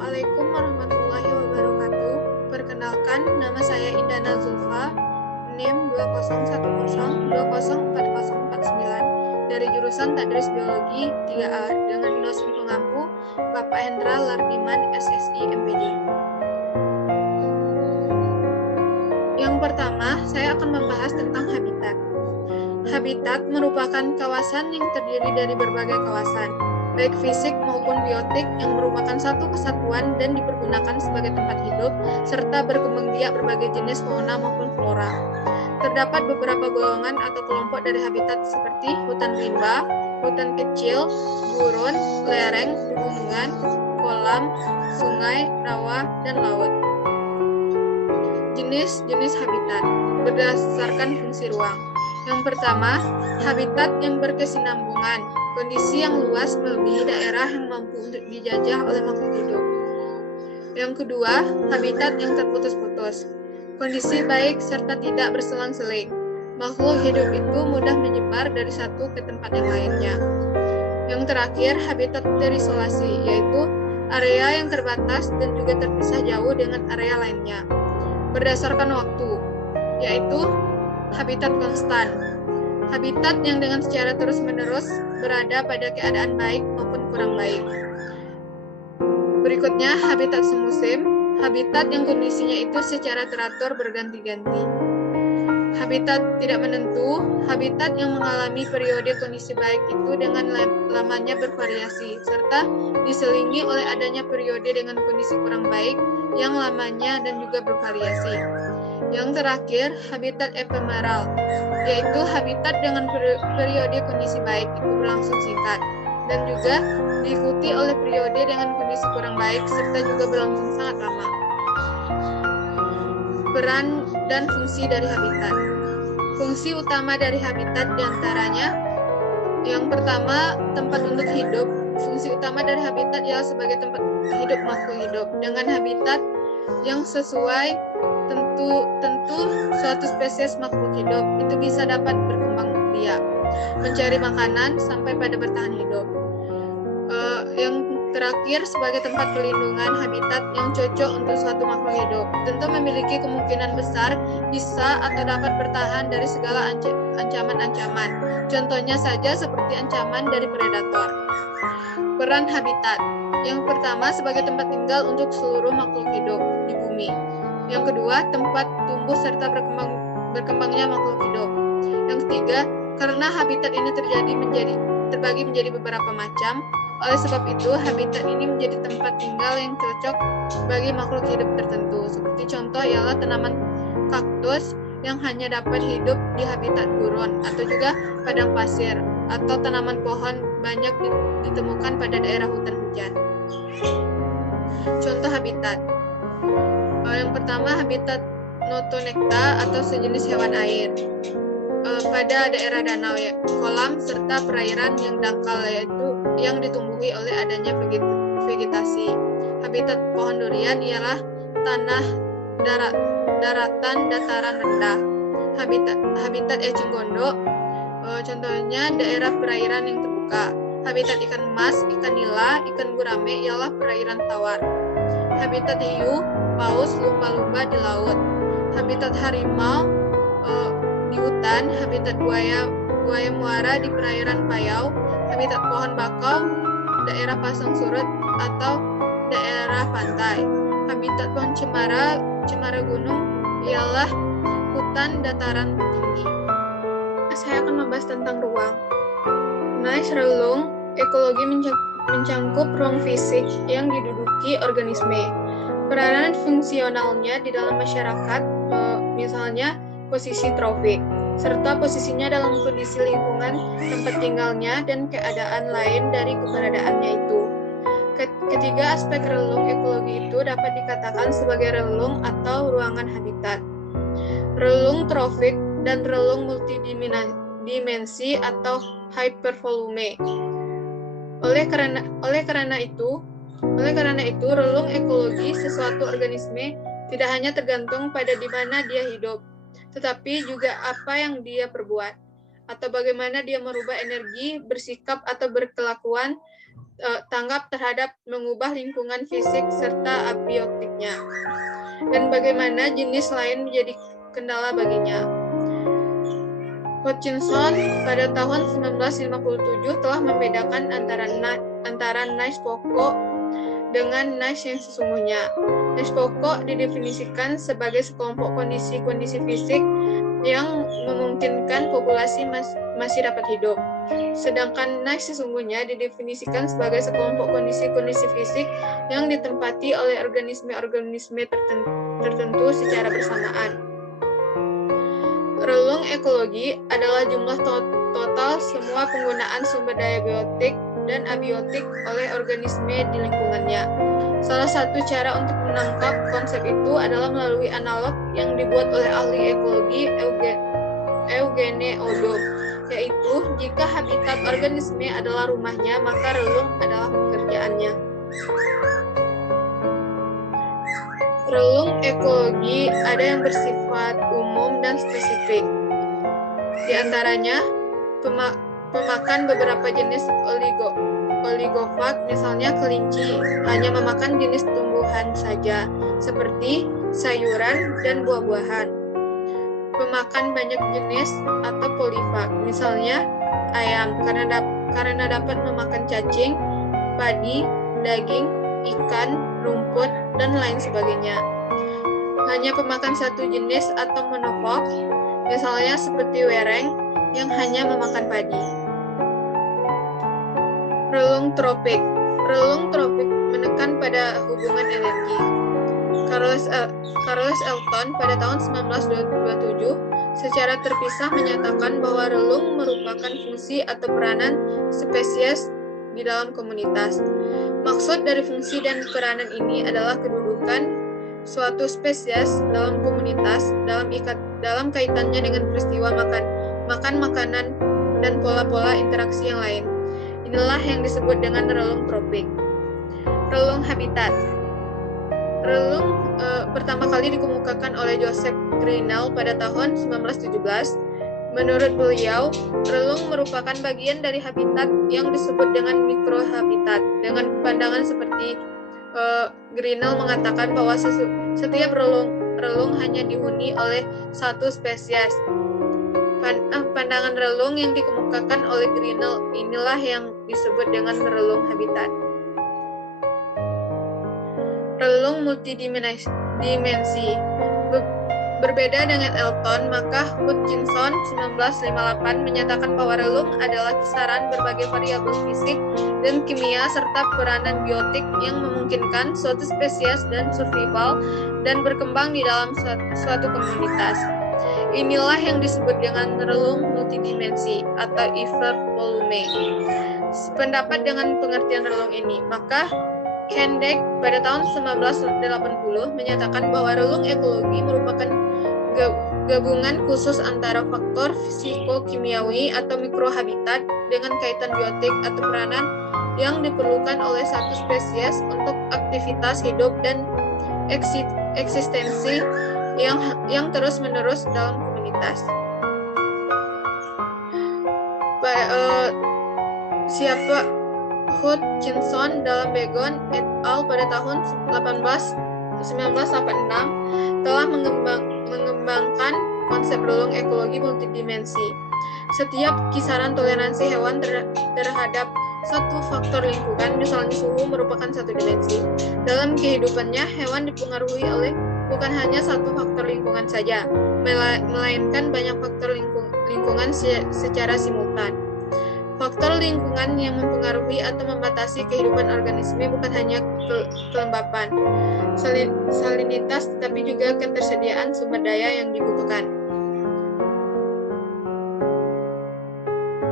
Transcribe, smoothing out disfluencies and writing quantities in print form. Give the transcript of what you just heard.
Assalamualaikum warahmatullahi wabarakatuh. Perkenalkan, nama saya Indana Zulfa, NIM 2010204049 dari jurusan Tadris Biologi 3A dengan dosen pengampu Bapak Hendra Lardiman, SSI MPD. Yang pertama, saya akan membahas tentang habitat. Habitat merupakan kawasan yang terdiri dari berbagai kawasan, baik fisik maupun biotik yang merupakan satu kesatuan dan dipergunakan sebagai tempat hidup, serta berkembang biak berbagai jenis fauna maupun flora. Terdapat beberapa golongan atau kelompok dari habitat seperti hutan rimba, hutan kecil, gurun, lereng, pegunungan, kolam, sungai, rawa, dan laut. Jenis-jenis habitat berdasarkan fungsi ruang. Yang pertama, habitat yang berkesinambungan, kondisi yang luas melebihi daerah yang mampu untuk dijajah oleh makhluk hidup. Yang kedua, habitat yang terputus-putus, kondisi baik serta tidak berselang-seling. Makhluk hidup itu mudah menyebar dari satu ke tempat yang lainnya. Yang terakhir, habitat terisolasi, yaitu area yang terbatas dan juga terpisah jauh dengan area lainnya. Berdasarkan waktu, yaitu habitat konstan, habitat yang dengan secara terus-menerus berada pada keadaan baik maupun kurang baik. Berikutnya, habitat semusim, habitat yang kondisinya itu secara teratur berganti-ganti. Habitat tidak menentu, habitat yang mengalami periode kondisi baik itu dengan lamanya bervariasi, serta diselingi oleh adanya periode dengan kondisi kurang baik yang lamanya dan juga bervariasi. Yang terakhir, habitat efemeral, yaitu habitat dengan periode kondisi baik itu berlangsung singkat, dan juga diikuti oleh periode dengan kondisi kurang baik, serta juga berlangsung sangat lama. Peran dan fungsi dari habitat. Fungsi utama dari habitat diantaranya, yang pertama, tempat untuk hidup. Fungsi utama dari habitat ialah sebagai tempat hidup makhluk hidup. Dengan habitat yang sesuai, tentu suatu spesies makhluk hidup itu bisa dapat berkembang biak, mencari makanan sampai pada bertahan hidup. Yang terakhir, sebagai tempat pelindungan habitat yang cocok untuk suatu makhluk hidup, tentu memiliki kemungkinan besar bisa atau dapat bertahan dari segala ancaman-ancaman. Contohnya saja seperti ancaman dari predator. Peran habitat. Yang pertama, sebagai tempat tinggal untuk seluruh makhluk hidup di bumi. Yang kedua, tempat tumbuh serta berkembangnya makhluk hidup. Yang ketiga, karena habitat ini terbagi menjadi beberapa macam, oleh sebab itu habitat ini menjadi tempat tinggal yang cocok bagi makhluk hidup tertentu. Seperti contoh ialah tanaman kaktus yang hanya dapat hidup di habitat gurun atau juga padang pasir, atau tanaman pohon banyak ditemukan pada daerah hutan hujan. Contoh habitat. Yang pertama, habitat Nothonecta atau sejenis hewan air pada daerah danau, kolam, serta perairan yang dangkal, yaitu yang ditumbuhi oleh adanya vegetasi. Habitat pohon durian ialah tanah daratan dataran rendah. Habitat eceng gondok, contohnya daerah perairan yang terbuka. Habitat ikan emas, ikan nila, ikan gurame ialah perairan tawar. Habitat hiu, paus, lumba-lumba di laut. Habitat harimau di hutan. Habitat buaya muara di perairan payau. Habitat pohon bakau, daerah pasang surut atau daerah pantai. Habitat pohon cemara gunung ialah hutan dataran tinggi. Saya akan membahas tentang ruang. Relung, ekologi mencangkup ruang fisik yang diduduki organisme. Peranan fungsionalnya di dalam masyarakat, misalnya posisi trofik, serta posisinya dalam kondisi lingkungan tempat tinggalnya dan keadaan lain dari keberadaannya itu. Ketiga aspek relung ekologi itu dapat dikatakan sebagai relung atau ruangan habitat. Relung trofik dan relung multidimensi atau hypervolume. Oleh karena itu, relung ekologi sesuatu organisme tidak hanya tergantung pada di mana dia hidup, tetapi juga apa yang dia perbuat, atau bagaimana dia merubah energi, bersikap, atau berkelakuan tanggap terhadap mengubah lingkungan fisik serta abiotiknya, dan bagaimana jenis lain menjadi kendala baginya. Hutchinson pada tahun 1957 telah membedakan antara nice pokok dengan nice yang sesungguhnya. Nice pokok didefinisikan sebagai sekelompok kondisi-kondisi fisik yang memungkinkan populasi masih dapat hidup. Sedangkan nice sesungguhnya didefinisikan sebagai sekelompok kondisi-kondisi fisik yang ditempati oleh organisme-organisme tertentu secara bersamaan. Relung ekologi adalah jumlah total semua penggunaan sumber daya biotik dan abiotik oleh organisme di lingkungannya. Salah satu cara untuk menangkap konsep itu adalah melalui analog yang dibuat oleh ahli ekologi Eugene Odo, yaitu jika habitat organisme adalah rumahnya, maka relung adalah pekerjaannya. Relung ekologi ada yang bersifat umum dan spesifik. Di antaranya, pemakan beberapa jenis oligofag, misalnya kelinci, hanya memakan jenis tumbuhan saja, seperti sayuran dan buah-buahan. Pemakan banyak jenis atau polifag, misalnya ayam, karena dapat memakan cacing, padi, daging, ikan, rumput, dan lain sebagainya. Hanya pemakan satu jenis atau monofag, misalnya seperti wereng yang hanya memakan padi. Relung tropik. Relung tropik menekan pada hubungan energi. Charles Elton pada tahun 1927 secara terpisah menyatakan bahwa relung merupakan fungsi atau peranan spesies di dalam komunitas. Maksud dari fungsi dan peranan ini adalah kedudukan suatu spesies dalam komunitas dalam kaitannya dengan peristiwa makan makanan dan pola-pola interaksi yang lain. Inilah yang disebut dengan relung tropik. Relung habitat. Relung pertama kali dikemukakan oleh Joseph Grinnell pada tahun 1917. Menurut beliau, relung merupakan bagian dari habitat yang disebut dengan mikrohabitat. Dengan pandangan seperti Grinnell mengatakan bahwa setiap relung hanya dihuni oleh satu spesies. Pandangan relung yang dikemukakan oleh Grinnell inilah yang disebut dengan relung habitat. Relung multidimensi. Berbeda dengan Elton, maka Hutchinson 1958 menyatakan bahwa relung adalah kisaran berbagai variabel fisik dan kimia serta peranan biotik yang memungkinkan suatu spesies dan survival dan berkembang di dalam suatu komunitas. Inilah yang disebut dengan relung multidimensi atau Evert Volume. Sependapat dengan pengertian relung ini, maka Kendek pada tahun 1980 menyatakan bahwa relung ekologi merupakan gabungan khusus antara faktor fisiko-kimiawi atau mikrohabitat dengan kaitan biotik atau peranan yang diperlukan oleh satu spesies untuk aktivitas hidup dan eksistensi yang terus-menerus dalam komunitas. Hutchinson dalam Begon et al. Pada tahun 1986 telah mengembangkan konsep relung ekologi multidimensi. Setiap kisaran toleransi hewan terhadap satu faktor lingkungan, misalnya suhu, merupakan satu dimensi. Dalam kehidupannya, hewan dipengaruhi oleh bukan hanya satu faktor lingkungan saja, melainkan banyak faktor lingkungan secara simultan. Faktor lingkungan yang mempengaruhi atau membatasi kehidupan organisme bukan hanya kelembapan, salinitas, tetapi juga ketersediaan sumber daya yang dibutuhkan.